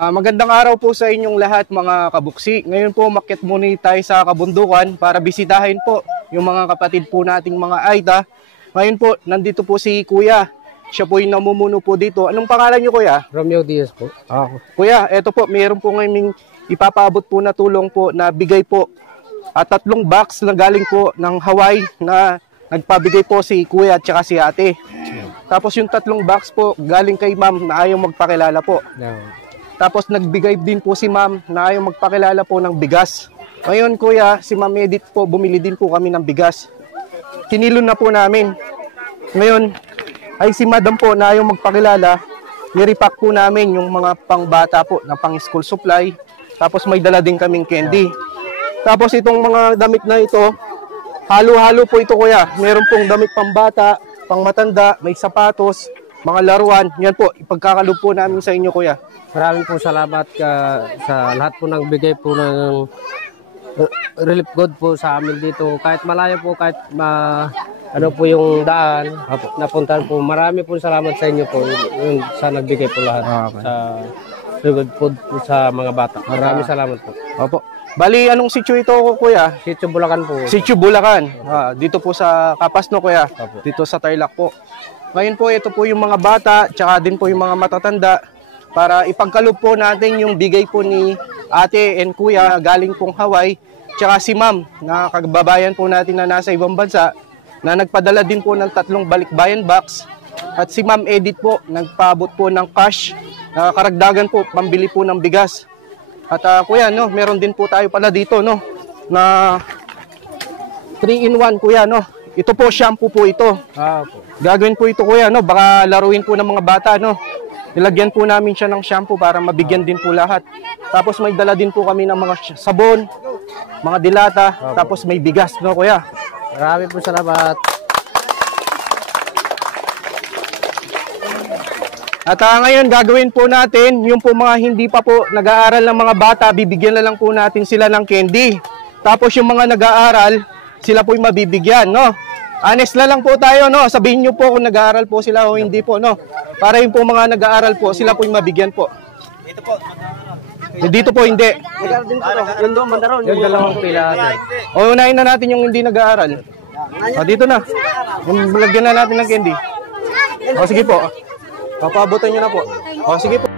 Magandang araw po sa inyong lahat mga kabuksi. Ngayon po makyat muna tayo sa kabundukan para bisitahin po yung mga kapatid po nating mga Aita. Ngayon po, nandito po si Kuya. Siya po yung namumuno po dito. Anong pangalan niyo, Kuya? Romeo Diaz po. Kuya, eto po, mayroon po ngayon ipapaabot po na tulong po na bigay po. At 3 box na galing po ng Hawaii na nagpabigay po si Kuya at saka si Ate. Tapos yung 3 box po galing kay Ma'am na ayaw magpakilala po. Tapos nagbigay din po si Ma'am na ayaw magpakilala po ng bigas. Ngayon Kuya, si Ma'am Edith po, bumili din po kami ng bigas. Kinilon na po namin. Ngayon, ay si Madam po na ayaw magpakilala, nirepack po namin yung mga pangbata po na pang school supply. Tapos may dala din kaming candy. Tapos itong mga damit na ito, halo-halo po ito Kuya. Meron pong damit pambata, pang matanda, may sapatos, mga laruan. Yan po, ipagkakalob po namin sa inyo Kuya. Maraming po salamat sa lahat po ng bigay po ng relief good po sa amin dito. Kahit malayo po, kahit ano po yung daan, napuntahan po. Marami po salamat sa inyo po yung sa nagbigay po lahat sa relief food po sa mga bata. Maraming salamat po. Opo. Bali, anong sitio ito Kuya? Sitio Bulacan po. Sitio Bulacan. Dito po sa Kapasno Kuya. Dito sa Tarlac po. Ngayon po, ito po yung mga bata, tsaka din po yung mga matatanda. Para ipagkalob po natin yung bigay po ni Ate and Kuya galing pong Hawaii, tsaka si Ma'am na kababayan po natin na nasa ibang bansa na nagpadala din po ng 3 balikbayan box, at si Ma'am Edith po nagpaabot po ng cash na karagdagan po pambili po ng bigas. At Kuya, no, meron din po tayo pala dito no na 3-in-1 Kuya, no. Ito po shampoo po ito. Gagawin po ito Kuya, no, baka laruin po ng mga bata, no. Nilagyan po namin siya ng shampoo para mabigyan din po lahat. Tapos may dala din po kami ng mga sabon, mga dilata, tapos may bigas, no Kuya? Marami po salamat. At ngayon gagawin po natin, yung po mga hindi pa po nag-aaral ng mga bata, bibigyan na lang po natin sila ng candy. Tapos yung mga nag-aaral, sila po yung mabibigyan, no? Honest na lang po tayo, no? Sabihin nyo po kung nag-aaral po sila o hindi po, no? Para yung po mga nag-aaral po, sila po yung mabigyan po. Dito po. Dito po hindi. Yun doon, Mandaron. Yung dalawang pila. O, unahin na natin yung hindi nag-aaral. Dito na. Yung lagyan na natin ng candy. O, sige po. Papabutan nyo na po. O, sige po.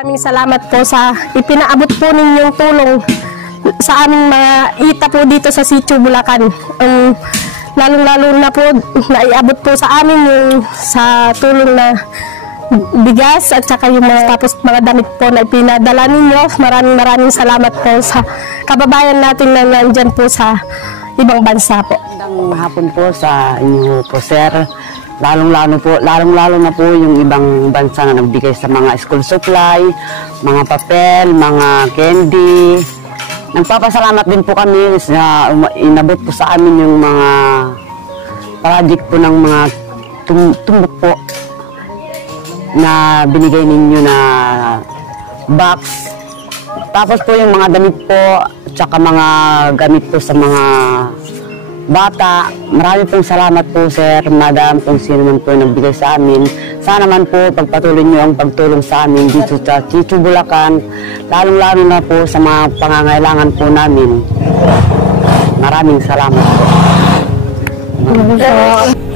maraming salamat po sa ipinaabot po ninyong tulong sa aming mga ita po dito sa Sitio Bulacan. Lalong-lalo na po naiabot po sa amin yung sa tulong na bigas at saka yung mga damit po na ipinadala ninyo. Maraming salamat po sa kababayan natin na nandyan po sa ibang bansa po. Magandang hapon po sa inyo po, sir. Lalong-lalo na po yung ibang bansa na nagbigay sa mga school supply, mga papel, mga candy. Nagpapasalamat din po kami na inabot po sa amin yung mga project po ng mga tumbok po na binigay ninyo na box. Tapos po yung mga damit po, tsaka mga gamit po sa mga bata. Marami pong salamat po, sir, madam, kung sino man po nagbigay sa amin. Sana man po pagpatuloy nyo ang pagtulong sa amin dito sa Sitio Bulacan, lalong-lalo na po sa mga pangangailangan po namin. Maraming salamat po.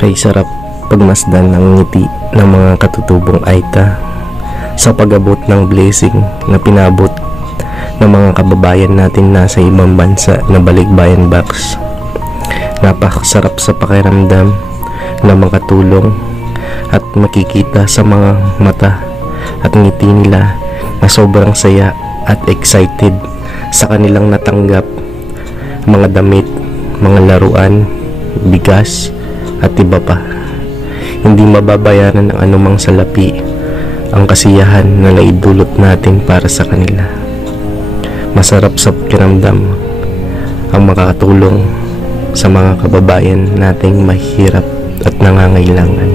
Kay sarap pagmasdan ng ngiti ng mga katutubong Aita sa pag-abot ng blessing na pinabot ng mga kababayan natin nasa ibang bansa na balikbayan box. Napakasarap sa pakiramdam na makatulong at makikita sa mga mata at ngiti nila na sobrang saya at excited sa kanilang natanggap mga damit, mga laruan, bigas at iba pa. Hindi mababayaran ng anumang salapi ang kasiyahan na naidulot natin para sa kanila. Masarap sa pakiramdam ang makakatulong sa mga kababayan nating mahirap at nangangailangan.